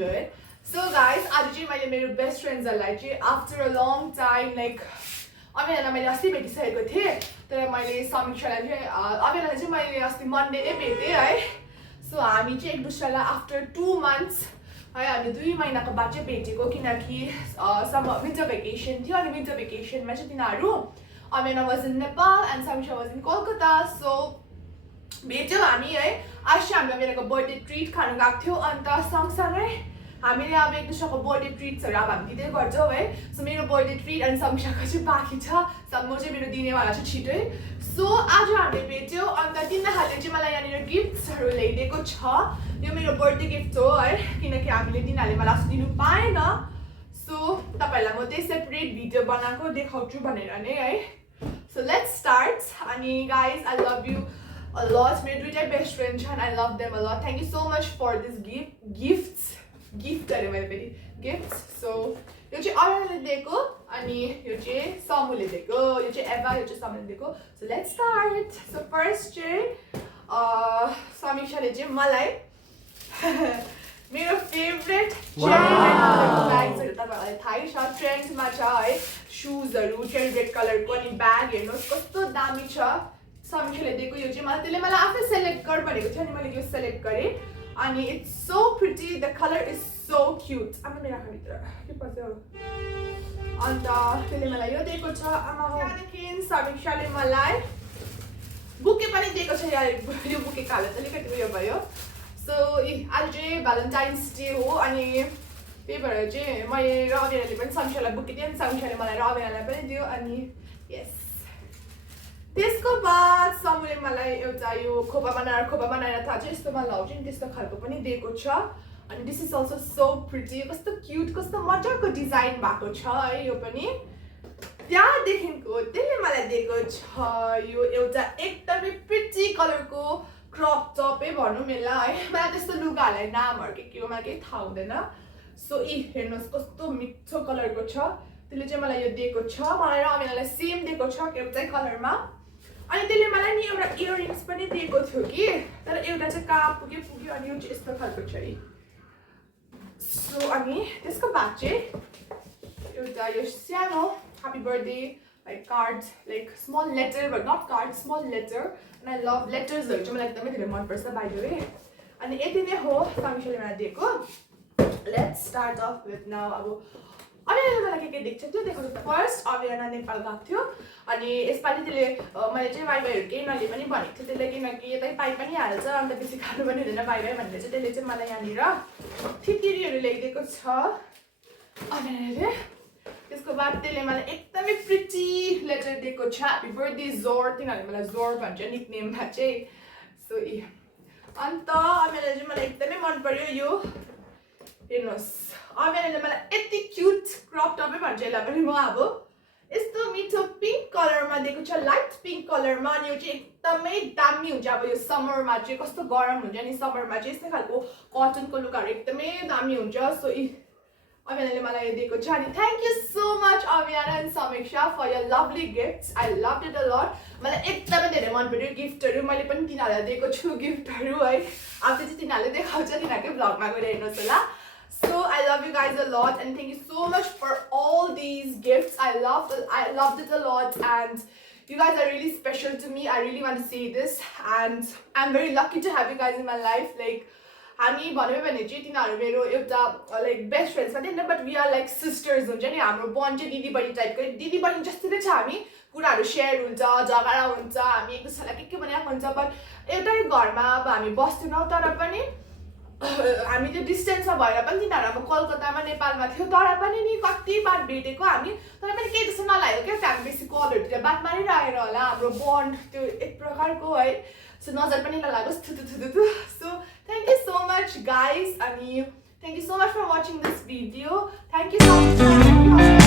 भयो है so guys आज चाहिँ मैले मेरो बेस्ट फ्रेन्ड्सहरुलाई चाहिँ after a long time like अबेलालाई मैले अस्ति भेटिसकेको थिएँ तर मैले समीक्षालाई चाहिँ अबेलालाई चाहिँ मैले अस्ति मन्डे नै भेटेँ है सो हामी चाहिँ एक दुसरालाई आफ्टर 2 months है हामी 2 महिनाको बाद चाहिँ भेटेको किनकि समर विन्टर भेकेसन थियो अनि विन्टर भेकेसनमा चाहिँ तिनीहरू अबेला was in Nepal and Samiksha was in Kolkata so भेट्यौँ हामी है आज चाहिँ हामीले मेरो बर्थडे ट्रिट खानु गएको थियो अन्त सँगसँगै हामीले अब एक दुसराको बर्थडे ट्रिट्सहरू अब हामी दिँदै गर्छौँ है सो मेरो बर्थडे ट्रिट अनि समीक्षाको चाहिँ बाँकी छ म चाहिँ मेरो दिनेवाला चाहिँ छिटै सो आज हामीले भेट्यौँ अन्त तिनीहरूले चाहिँ मलाई यहाँनिर गिफ्ट्सहरू ल्याइदिएको छ यो मेरो बर्थडे गिफ्ट हो है किनकि हामीले तिनीहरूले मलाई अस्ति दिनु पाएन सो तपाईँहरूलाई म त्यही सेपरेट भिडियो बनाएको देखाउँछु भनेर नै है सो लेट्स स्टार्ट अनि guys I love you a lot. मेरो दुईटा बेस्ट फ्रेन्ड छन् I love them a lot. Thank you so much for this gift अरे मैले फेरि गिफ्ट्स सो यो चाहिँ अरूले दिएको अनि यो चाहिँ समूले दिएको यो चाहिँ एभा यो चाहिँ समूले दिएको so let's start so first चाहिँ समीक्षाले चाहिँ मलाई मेरो फेभरेट ब्याग्सहरू तपाईँहरूलाई थाहै छ ट्रेन्ड्समा छ है सुजहरू ट्रेन्ड रेड कलरको अनि ब्याग हेर्नुहोस् कस्तो दामी छ समीक्षाले दिएको यो चाहिँ मलाई त्यसले मलाई आफै सेलेक्ट गर भनेको थियो अनि मैले यो सेलेक्ट गरेँ अनि it's so pretty the colour is so cute आमा मेरो आँखाभित्र के पर्छ अन्त त्यसले मलाई यो दिएको छ आमा त्यहाँदेखि समीक्षाले मलाई बुके पनि दिएको छ यो बुके हालत अलिकति उयो भयो सो आज चाहिँ भ्यालेन्टाइन्स डे हो अनि त्यही भएर चाहिँ मैले रबिनाले पनि समीक्षालाई बुके दिएँ अनि समीक्षाले मलाई रबिनालाई पनि दियो अनि यस त्यसको बाद समूहले मलाई एउटा यो खोपा बनाएर थाहा छ यस्तोमा लाउँछ नि त्यस्तो खालको पनि दिएको छ अनि this is also so pretty कस्तो क्युट कस्तो मजाको डिजाइन भएको छ है यो पनि त्यहाँदेखिको त्यसले मलाई दिएको छ यो एउटा एकदमै प्रिटी कलरको क्रप टपै भनौँ मेला है मलाई त्यस्तो लुगाहरूलाई नामहरू के मलाई केही थाहा हुँदैन सो हेर्नुहोस् कस्तो मिठो कलरको छ त्यसले चाहिँ मलाई यो दिएको छ मलाई र अमिनालाई सेम दिएको छ एउटै कलरमा अनि त्यसले मलाई नि एउटा इयररिङ्स पनि दिएको थियो कि तर एउटा चाहिँ कहाँ पुग्यो अनि यो चाहिँ यस्तो खालको छ सो अनि त्यसको बाद चाहिँ एउटा यो सानो happy birthday like card like small letter but not card small letter and I love लेटर्सहरू चाहिँ मलाई एकदमै धेरै मनपर्छ बाइ द वे अनि यति नै हो समीक्षाले मलाई दिएको let's start of with now अब अबियाना मलाई के देख्छ त्यो देखाउँछु त फर्स्ट अबियाना नेपाल गएको थियो अनि यसपालि त्यसले मैले चाहिँ वाइवाईहरू केही नलिए पनि भनेको थियो त्यसले किनकि यतै पाइ पनि हाल्छ अन्त बेसी खानु पनि हुँदैन वाइवाई भनेर चाहिँ त्यसले चाहिँ मलाई यहाँनिर थितिरीहरू ल्याइदिएको छ अबियानाले त्यसको बाद त्यसले मलाई एकदमै प्रिटी लेटर दिएको छ ह्याप्पी बर्थडे जोर तिनीहरूले मलाई जोर भन्छ निकनेममा चाहिँ सो अन्त अबियानाले चाहिँ मलाई एकदमै मन पर्यो यो हेर्नुहोस् अबियानाले मलाई यति क्युट क्रप टपै भन्छ यसलाई पनि म अब यस्तो मिठो पिङ्क कलरमा दिएको छ लाइट पिङ्क कलरमा अनि यो चाहिँ एकदमै दामी हुन्छ अब यो समरमा चाहिँ कस्तो गरम हुन्छ नि समरमा चाहिँ यस्तै खालको कटनको लुगाहरू एकदमै दामी हुन्छ सो अबियानाले मलाई यो दिएको छ अनि thank you so much Abiyana and Samiksha for your lovely gifts I love it a lot मलाई एकदमै धेरै मन पर्यो गिफ्टहरू मैले पनि तिनीहरूलाई दिएको छु गिफ्टहरू है अब चाहिँ तिनीहरूले देखाउँछ तिनीहरूकै भ्लगमा गएर हेर्नुहोस् होला So I love you guys a lot and thank you so much for all these gifts. I loved it a lot and you guys are really special to me. I really want to say this and I'm very lucky to have you guys in my life. Like हामी भन्यो भने चाहिँ तिनीहरू मेरो एउटा like best friends मात्रै but we are like sisters हुन्छ नि हाम्रो बन्ड चाहिँ दिदी बहिनी टाइपको दिदी बहिनी जस्तै नै छ हामी कुराहरू सेयर हुन्छ झगडा हुन्छ हामी एक दुसरालाई के भनेको हुन्छ बट एउटै घरमा अब हामी बस्दैनौँ तर पनि हामी त्यो डिस्टेन्समा भएर पनि तिनीहरू अब कलकत्तामा नेपालमा थियो तर पनि नि कति बार भेटेको हामी तर पनि केही जस्तो नलाग्यो क्या हामी बेसी कलहरूतिर बात मारिरहेर होला हाम्रो बन्ड त्यो एक प्रकारको है सो नजर पनि नलागोस् थुथु so thank you so much guys अनि thank you so much for watching this video thank you so much